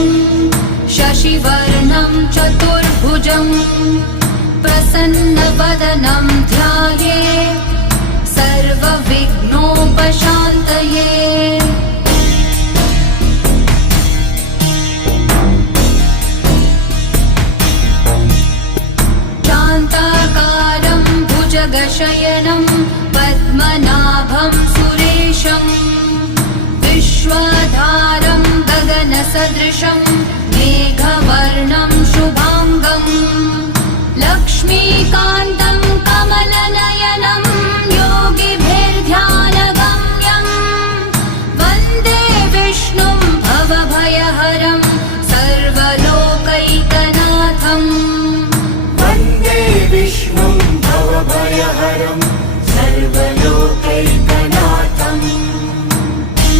शशिवर्णं चतुर्भुजं प्रसन्नवदनं ध्यायेत् सर्वविघ्नोपशान्तये। शान्ताकारं भुजगशयनं पद्मनाभं सुरेशं विश्वाधारं गगनसदृशं मेघवर्णं शुभाङ्गं लक्ष्मीकान्तं कमलनयनं